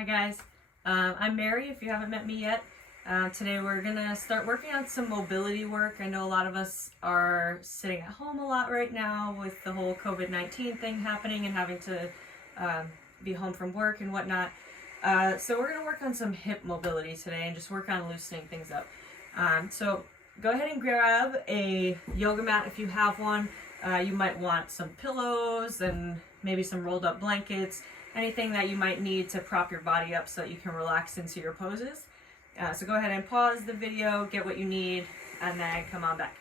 Hi guys, I'm Mary if you haven't met me yet. Today we're gonna start working on some mobility work. I know a lot of us are sitting at home a lot right now with the whole COVID-19 thing happening and having to be home from work and whatnot. So we're gonna work on some hip mobility today and just work on loosening things up. So go ahead and grab a yoga mat if you have one. You might want some pillows and maybe some rolled up blankets. Anything that you might need to prop your body up so that you can relax into your poses. So go ahead and pause the video, get what you need, and then come on back.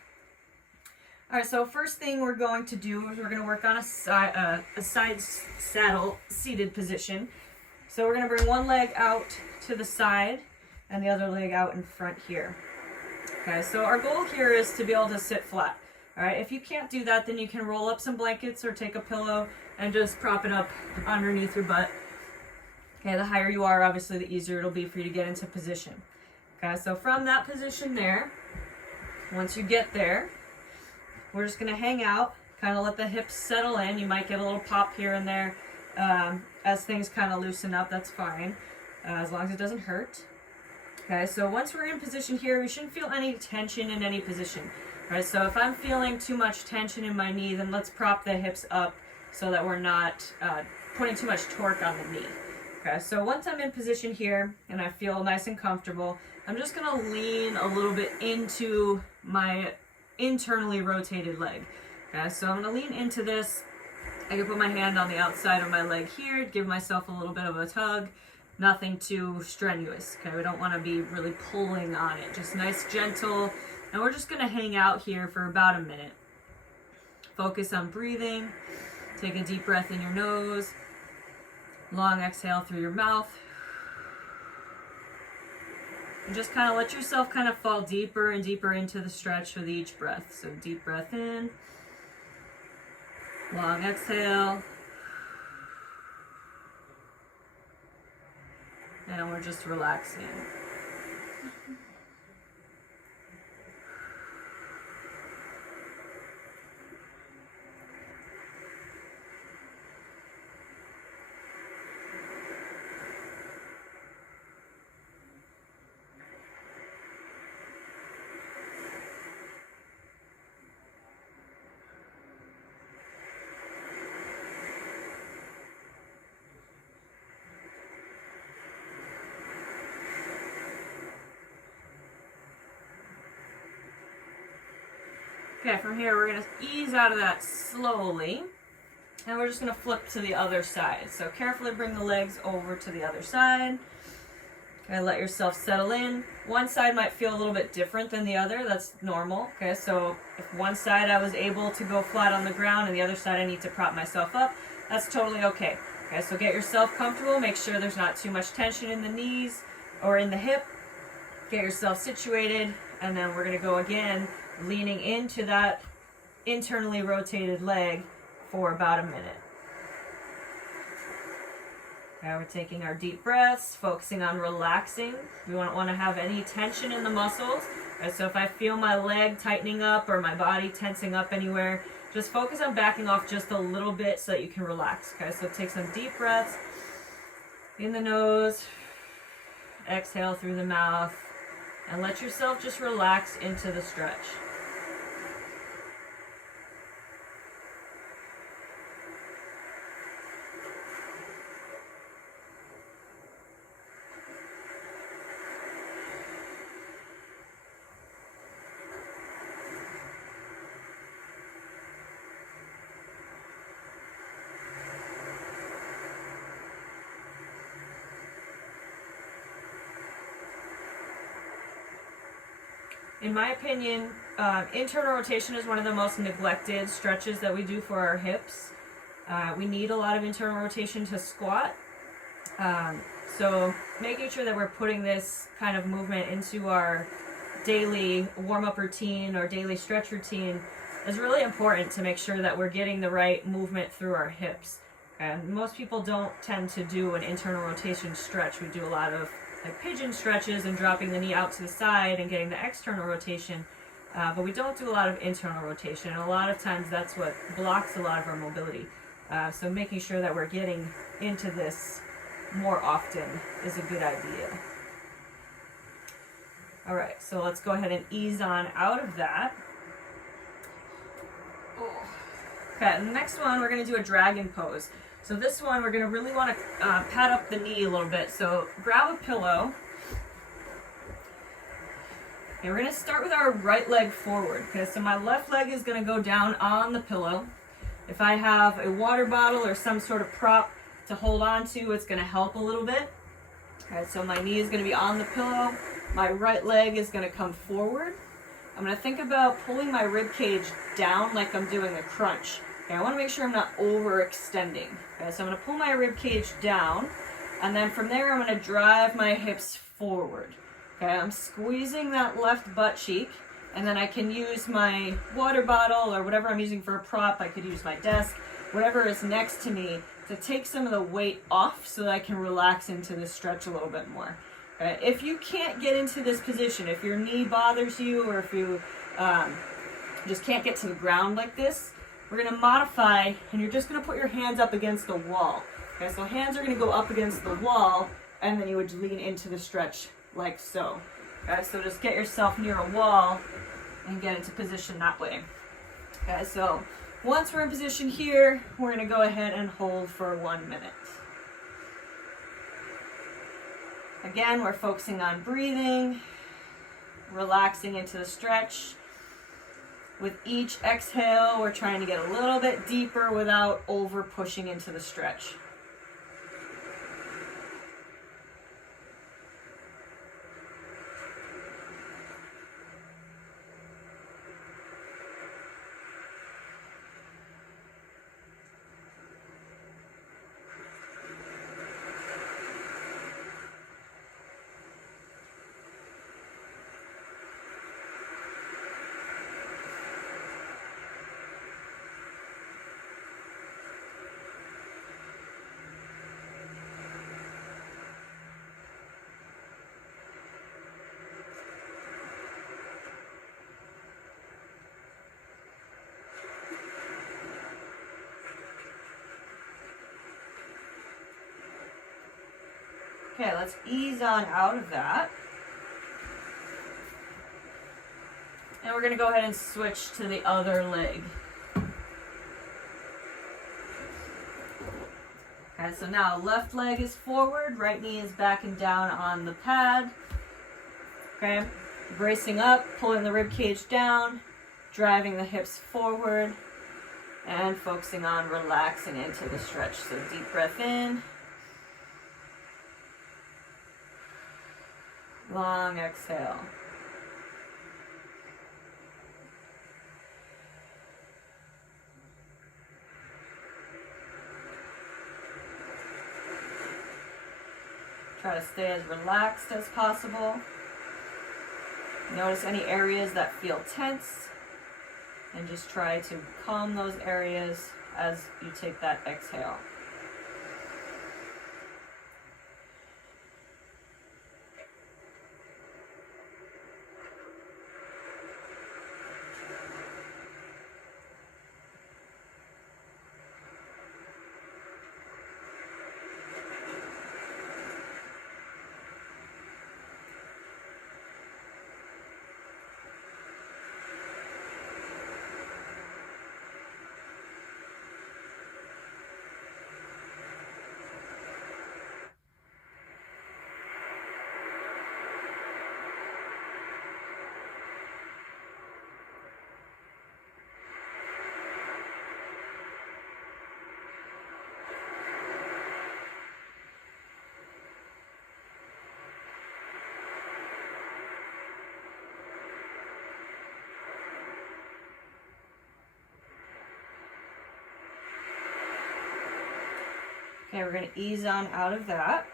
Alright, so first thing we're going to do is we're going to work on a side saddle seated position. So we're going to bring one leg out to the side and the other leg out in front here. Okay, so our goal here is to be able to sit flat. Alright, if you can't do that, then you can roll up some blankets or take a pillow and just prop it up underneath your butt. Okay, the higher you are, obviously, the easier it'll be for you to get into position. Okay, so from that position there, once you get there, we're just going to hang out, kind of let the hips settle in. You might get a little pop here and there as things kind of loosen up. That's fine, as long as it doesn't hurt. Okay, so once we're in position here, we shouldn't feel any tension in any position. Right, so if I'm feeling too much tension in my knee, then let's prop the hips up so that we're not putting too much torque on the knee. Okay, so once I'm in position here and I feel nice and comfortable, I'm just going to lean a little bit into my internally rotated leg. Okay, so I'm going to lean into this. I can put my hand on the outside of my leg here, give myself a little bit of a tug. Nothing too strenuous. Okay, we don't want to be really pulling on it. Just nice, gentle. And we're just going to hang out here for about a minute. Focus on breathing. Take a deep breath in your nose. Long exhale through your mouth. And just kind of let yourself kind of fall deeper and deeper into the stretch with each breath. So deep breath in. Long exhale. And we're just relaxing. Okay, from here we're going to ease out of that slowly, and we're just going to flip to the other side. So carefully bring the legs over to the other side. Okay, let yourself settle in. One side might feel a little bit different than the other. That's normal. Okay, so if one side I was able to go flat on the ground and the other side I need to prop myself up, that's totally okay. Okay, so get yourself comfortable. Make sure there's not too much tension in the knees or in the hip. Get yourself situated, and then we're going to go again, leaning into that internally rotated leg for about a minute. Now we're taking our deep breaths, focusing on relaxing. We don't want to have any tension in the muscles. Right, so if I feel my leg tightening up or my body tensing up anywhere, just focus on backing off just a little bit so that you can relax. Okay, so take some deep breaths in the nose, exhale through the mouth, and let yourself just relax into the stretch. In my opinion, internal rotation is one of the most neglected stretches that we do for our hips. We need a lot of internal rotation to squat. So making sure that we're putting this kind of movement into our daily warm-up routine or daily stretch routine is really important to make sure that we're getting the right movement through our hips. And most people don't tend to do an internal rotation stretch. We do a lot of like pigeon stretches and dropping the knee out to the side and getting the external rotation, but we don't do a lot of internal rotation, and a lot of times that's what blocks a lot of our mobility. So making sure that we're getting into this more often is a good idea. All right, so let's go ahead and ease on out of that. Okay, the next one, we're gonna do a dragon pose. So this one, we're gonna really wanna pad up the knee a little bit. So grab a pillow. Okay, we're gonna start with our right leg forward. Okay, so my left leg is gonna go down on the pillow. If I have a water bottle or some sort of prop to hold on to, it's gonna help a little bit. All right, so my knee is gonna be on the pillow. My right leg is gonna come forward. I'm gonna think about pulling my rib cage down like I'm doing a crunch. Okay, I wanna make sure I'm not overextending. Okay, so I'm gonna pull my rib cage down, and then from there I'm gonna drive my hips forward. Okay, I'm squeezing that left butt cheek, and then I can use my water bottle or whatever I'm using for a prop. I could use my desk, whatever is next to me, to take some of the weight off so that I can relax into this stretch a little bit more. Okay, if you can't get into this position, if your knee bothers you, or if you just can't get to the ground like this, we're gonna modify, and you're just gonna put your hands up against the wall. Okay, so hands are gonna go up against the wall, and then you would lean into the stretch like so. Okay, so just get yourself near a wall and get into position that way. Okay, so once we're in position here, we're gonna go ahead and hold for 1 minute. Again, we're focusing on breathing, relaxing into the stretch. With each exhale, we're trying to get a little bit deeper without over pushing into the stretch. Okay, let's ease on out of that. And we're going to go ahead and switch to the other leg. Okay, so now left leg is forward, right knee is back and down on the pad. Okay, bracing up, pulling the rib cage down, driving the hips forward, and focusing on relaxing into the stretch. So deep breath in. Long exhale. Try to stay as relaxed as possible. Notice any areas that feel tense, and just try to calm those areas as you take that exhale. Okay, we're going to ease on out of that.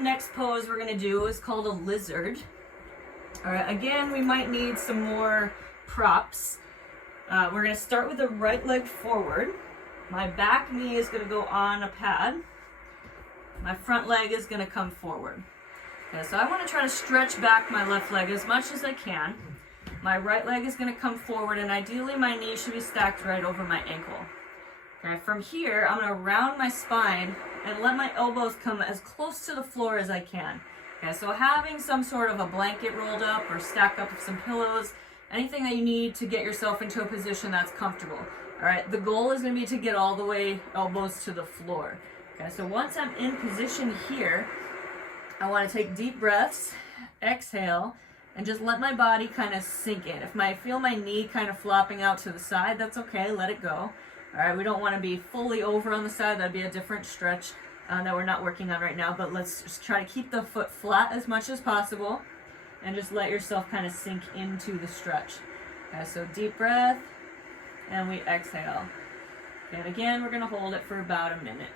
Next pose we're going to do is called a lizard. All right, again, we might need some more props. We're going to start with the right leg forward. My back knee is going to go on a pad. My front leg is going to come forward. Okay, so I want to try to stretch back my left leg as much as I can. My right leg is going to come forward, and ideally my knee should be stacked right over my ankle. Okay, from here, I'm gonna round my spine and let my elbows come as close to the floor as I can. Okay, so having some sort of a blanket rolled up or stack up of some pillows, anything that you need to get yourself into a position that's comfortable. All right, the goal is gonna be to get all the way elbows to the floor. Okay, so once I'm in position here, I wanna take deep breaths, exhale, and just let my body kind of sink in. If I feel my knee kind of flopping out to the side, that's okay, let it go. All right, we don't want to be fully over on the side. That'd be a different stretch that we're not working on right now, but let's just try to keep the foot flat as much as possible and just let yourself kind of sink into the stretch. Okay, so deep breath, and we exhale. And again, we're going to hold it for about a minute.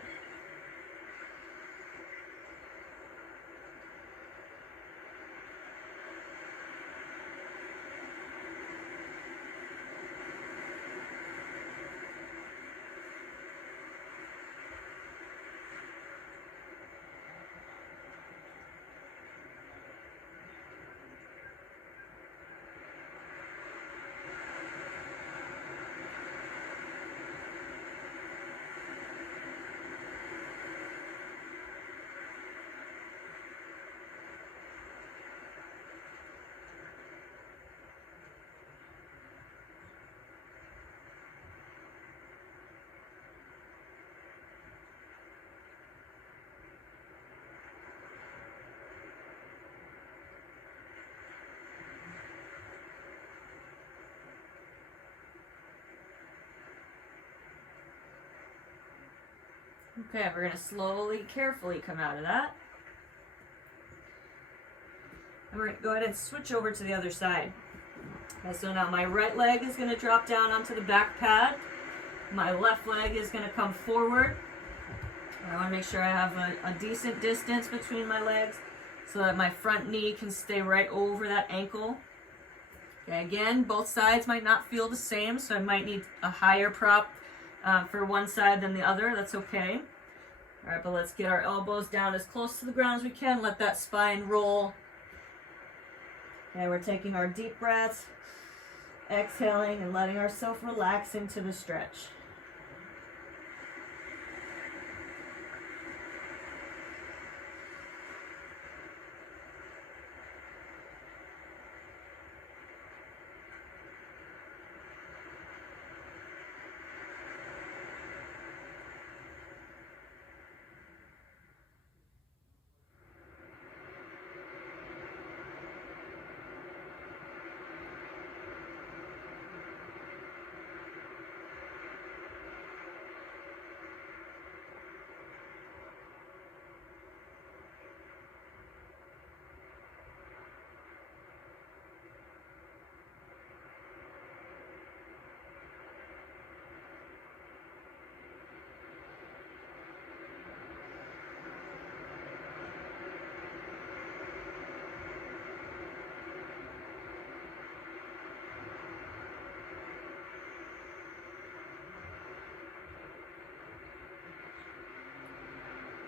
Okay, we're going to slowly, carefully come out of that. And we're going to go ahead and switch over to the other side. Okay, so now my right leg is going to drop down onto the back pad. My left leg is going to come forward. I want to make sure I have a decent distance between my legs so that my front knee can stay right over that ankle. Okay, again, both sides might not feel the same, so I might need a higher prop for one side than the other. That's okay. All right, but let's get our elbows down as close to the ground as we can. Let that spine roll. Okay, we're taking our deep breaths, exhaling, and letting ourselves relax into the stretch.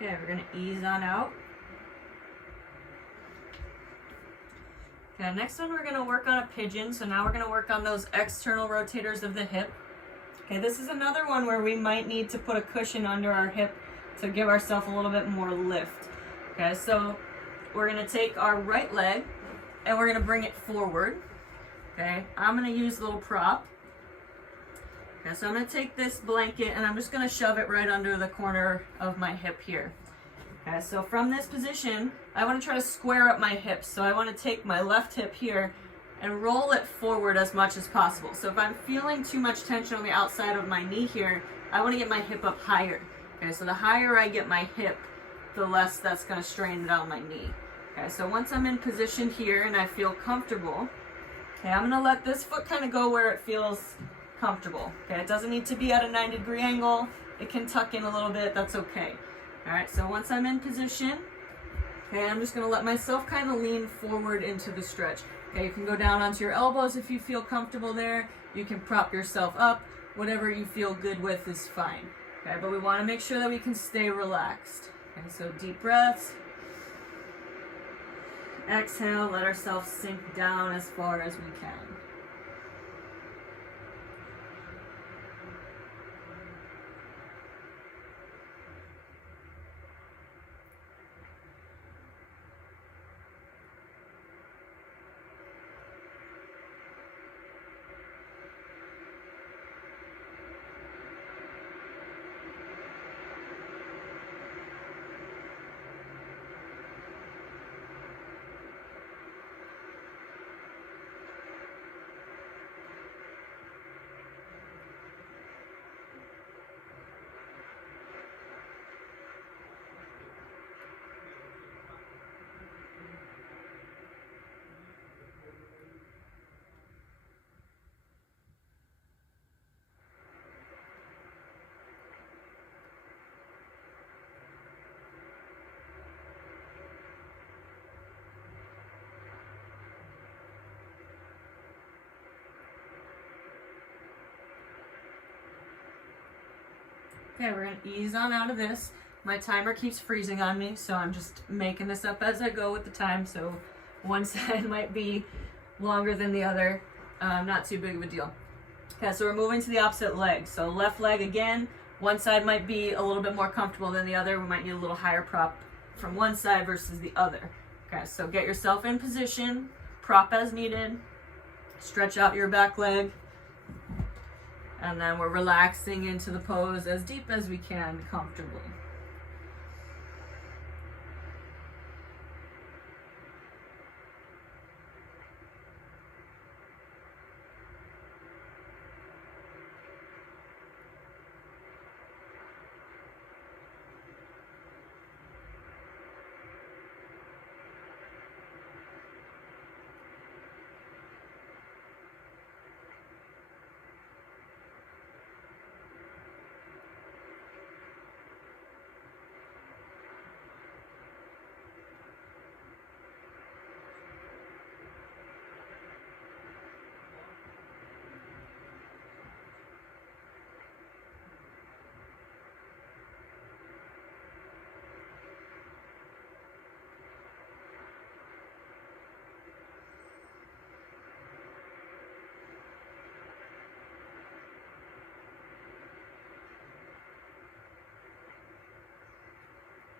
Okay, we're going to ease on out. Okay, next one we're going to work on a pigeon. So now we're going to work on those external rotators of the hip. Okay, this is another one where we might need to put a cushion under our hip to give ourselves a little bit more lift. Okay, so we're going to take our right leg and we're going to bring it forward. Okay, I'm going to use a little prop. Okay, so I'm going to take this blanket and I'm just going to shove it right under the corner of my hip here. Okay, so from this position, I want to try to square up my hips. So I want to take my left hip here and roll it forward as much as possible. So if I'm feeling too much tension on the outside of my knee here, I want to get my hip up higher. Okay, so the higher I get my hip, the less that's going to strain down my knee. Okay, so once I'm in position here and I feel comfortable, okay, I'm going to let this foot kind of go where it feels comfortable. Okay, it doesn't need to be at a 90-degree angle. It can tuck in a little bit. That's okay. All right, so once I'm in position, okay, I'm just going to let myself kind of lean forward into the stretch. Okay, you can go down onto your elbows if you feel comfortable there. You can prop yourself up. Whatever you feel good with is fine. Okay, but we want to make sure that we can stay relaxed. Okay, so deep breaths. Exhale, let ourselves sink down as far as we can. Okay, we're gonna ease on out of this. My timer keeps freezing on me, so I'm just making this up as I go with the time. So one side might be longer than the other. Not too big of a deal. Okay, so we're moving to the opposite leg. So left leg again. One side might be a little bit more comfortable than the other. We might need a little higher prop from one side versus the other. Okay, so get yourself in position, prop as needed, stretch out your back leg, and then we're relaxing into the pose as deep as we can comfortably.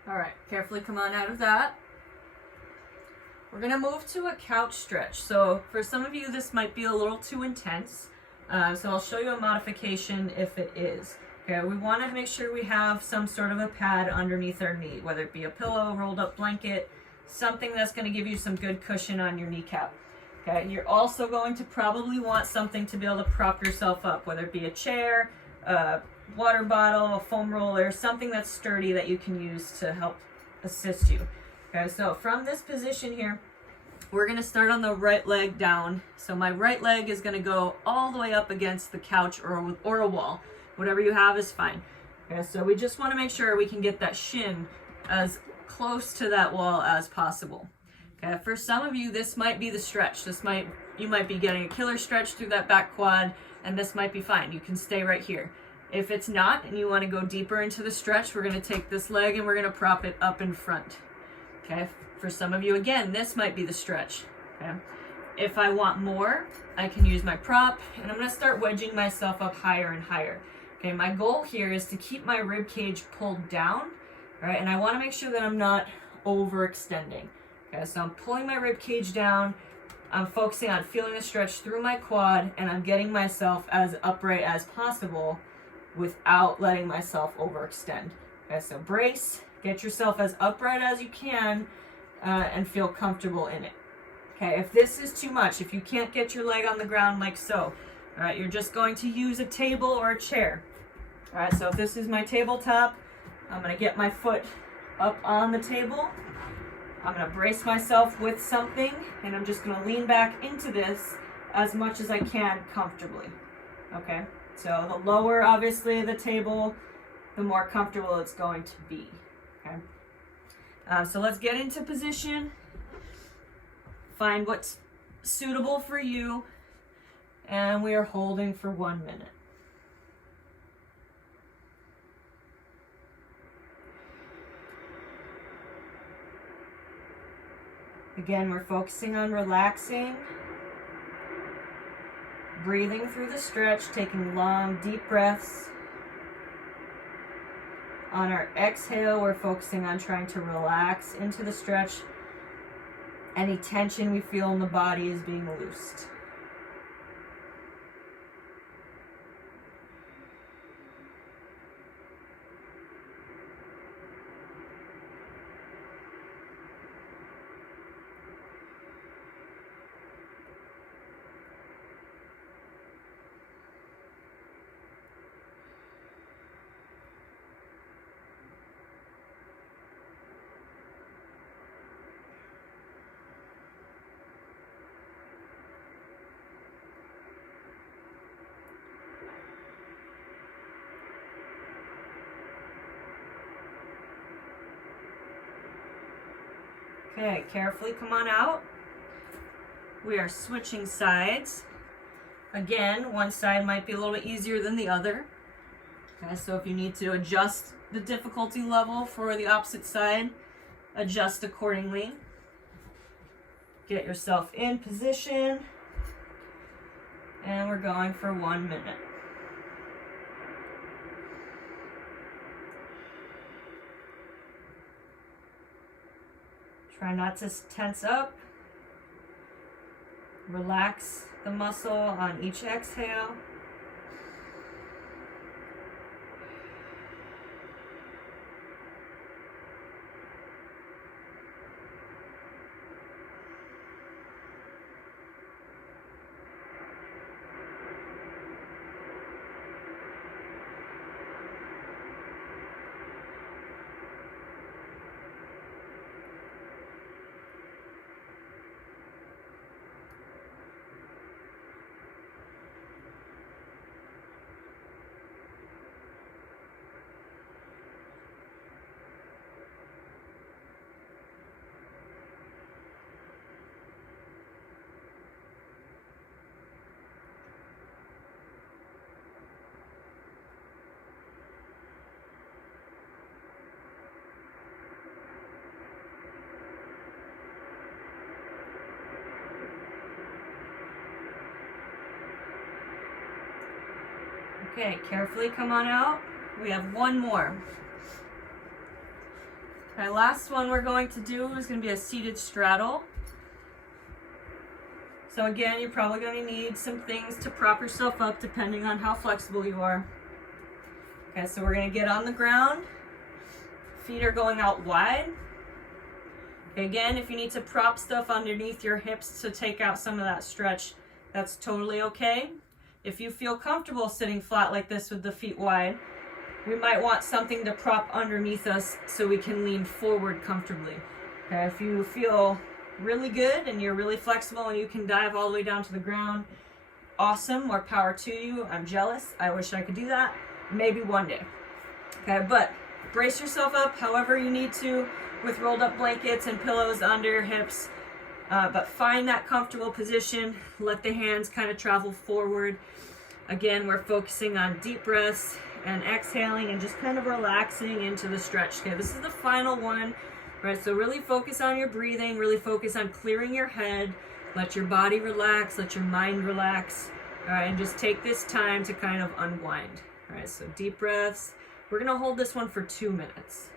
All right, carefully come on out of that. We're gonna move to a couch stretch. So for some of you, this might be a little too intense. So I'll show you a modification if it is. Okay, we wanna make sure we have some sort of a pad underneath our knee, whether it be a pillow, rolled up blanket, something that's gonna give you some good cushion on your kneecap. Okay, you're also going to probably want something to be able to prop yourself up, whether it be a chair, water bottle, a foam roller, something that's sturdy that you can use to help assist you. Okay, so from this position here, we're gonna start on the right leg down. So my right leg is gonna go all the way up against the couch or a wall. Whatever you have is fine. Okay, so we just wanna make sure we can get that shin as close to that wall as possible. Okay, for some of you, this might be the stretch. You might be getting a killer stretch through that back quad, and this might be fine. You can stay right here. If it's not, and you want to go deeper into the stretch, we're going to take this leg and we're going to prop it up in front. Okay, for some of you, again, this might be the stretch. Okay, if I want more, I can use my prop, and I'm going to start wedging myself up higher and higher. Okay, my goal here is to keep my rib cage pulled down, all right, and I want to make sure that I'm not overextending. Okay, so I'm pulling my rib cage down, I'm focusing on feeling the stretch through my quad, and I'm getting myself as upright as possible without letting myself overextend. Okay, so brace, get yourself as upright as you can, and feel comfortable in it. Okay, if this is too much, if you can't get your leg on the ground like so, all right, you're just going to use a table or a chair. All right, so if this is my tabletop, I'm gonna get my foot up on the table. I'm gonna brace myself with something, and I'm just gonna lean back into this as much as I can comfortably. Okay, so the lower, obviously, the table, the more comfortable it's going to be. Okay, so let's get into position. Find what's suitable for you, and we are holding for 1 minute. Again, we're focusing on relaxing, breathing through the stretch, taking long, deep breaths. On our exhale, we're focusing on trying to relax into the stretch. Any tension we feel in the body is being loosed. Okay, carefully come on out. We are switching sides. Again, one side might be a little bit easier than the other. Okay, so if you need to adjust the difficulty level for the opposite side, adjust accordingly. Get yourself in position. And we're going for 1 minute. Try not to tense up. Relax the muscle on each exhale. Okay, carefully come on out. We have one more. Okay, last one we're going to do is going to be a seated straddle. So again, you're probably going to need some things to prop yourself up depending on how flexible you are. Okay, so we're going to get on the ground. Feet are going out wide. Okay, again, if you need to prop stuff underneath your hips to take out some of that stretch, that's totally okay. If you feel comfortable sitting flat like this with the feet wide, we might want something to prop underneath us so we can lean forward comfortably. Okay, if you feel really good and you're really flexible and you can dive all the way down to the ground, awesome, more power to you. I'm jealous. I wish I could do that. Maybe one day. Okay, but brace yourself up however you need to with rolled up blankets and pillows under your hips. But find that comfortable position. Let the hands kind of travel forward. Again, we're focusing on deep breaths and exhaling and just kind of relaxing into the stretch. Okay, this is the final one. Right, so really focus on your breathing, really focus on clearing your head. Let your body relax, let your mind relax. All right, and just take this time to kind of unwind. All right, so deep breaths. We're gonna hold this one for 2 minutes.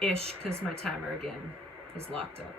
Ish, because my timer again is locked up.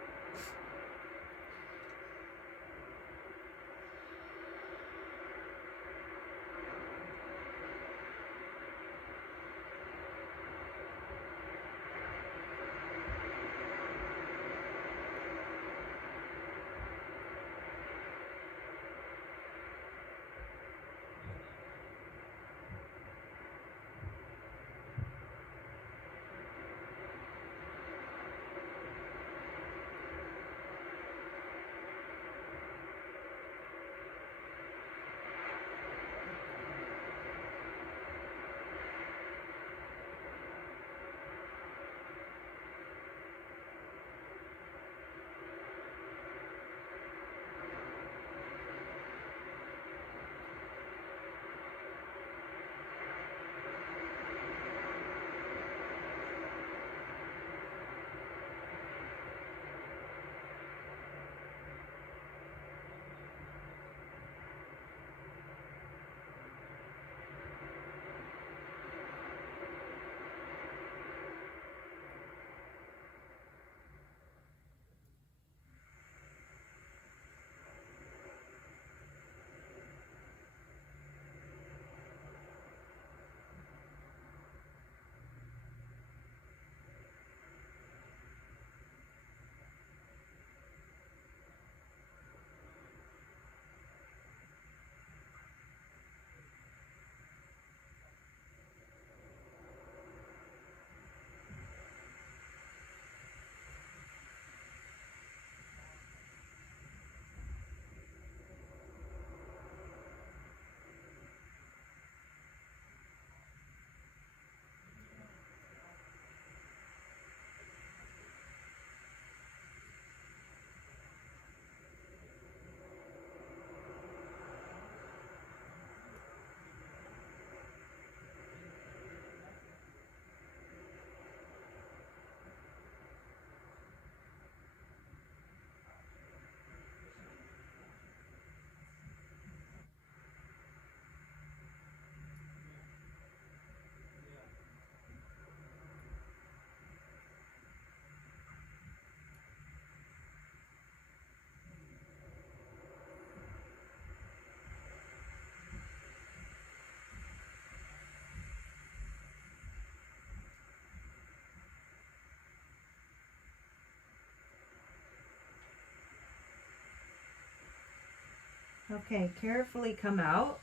Okay, carefully come out.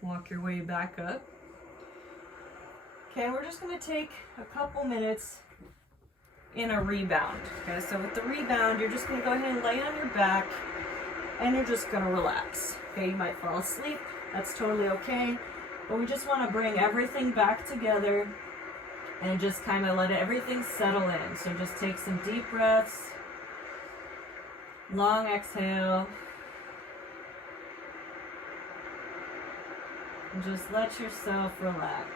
Walk your way back up. Okay, and we're just gonna take a couple minutes in a rebound. Okay, so with the rebound, you're just gonna go ahead and lay on your back and you're just gonna relax. Okay, you might fall asleep, that's totally okay. But we just wanna bring everything back together and just kind of let everything settle in. So just take some deep breaths, long exhale, and just let yourself relax.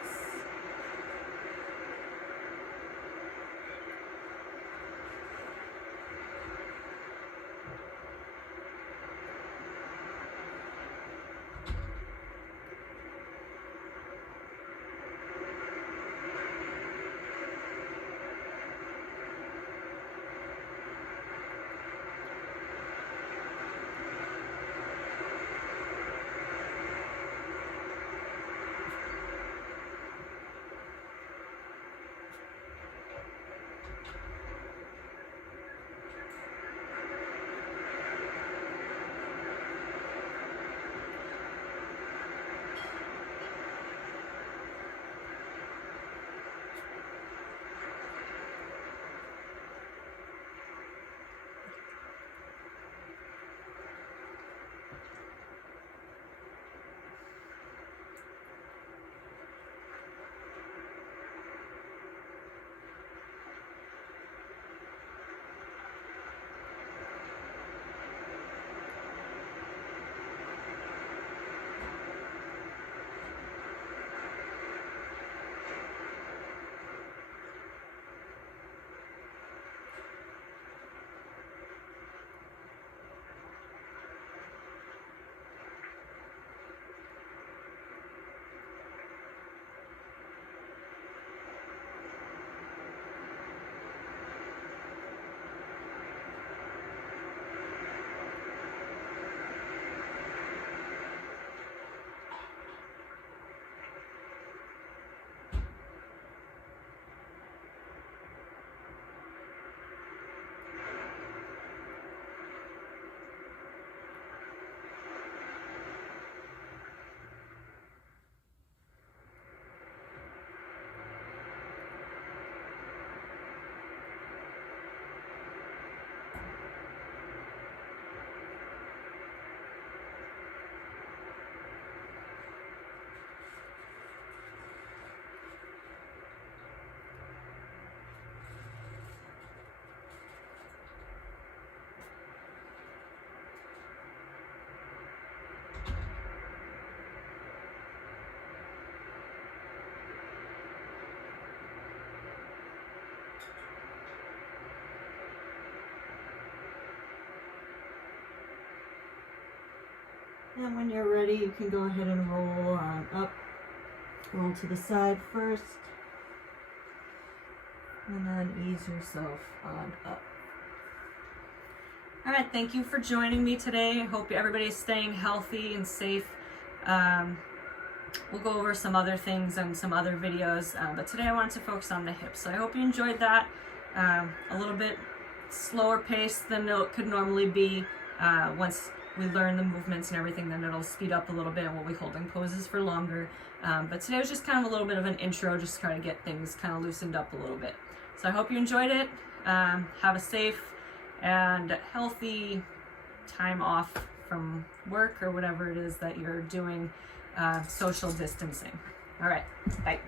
And when you're ready, you can go ahead and roll on up. Roll to the side first. And then ease yourself on up. All right, thank you for joining me today. I hope everybody's staying healthy and safe. We'll go over some other things and some other videos, but today I wanted to focus on the hips. So I hope you enjoyed that. A little bit slower pace than it could normally be. Once we learn the movements and everything, then it'll speed up a little bit and we'll be holding poses for longer. But today was just kind of a little bit of an intro, just trying to get things kind of loosened up a little bit. So I hope you enjoyed it. Have a safe and healthy time off from work or whatever it is that you're doing, social distancing. All right, bye.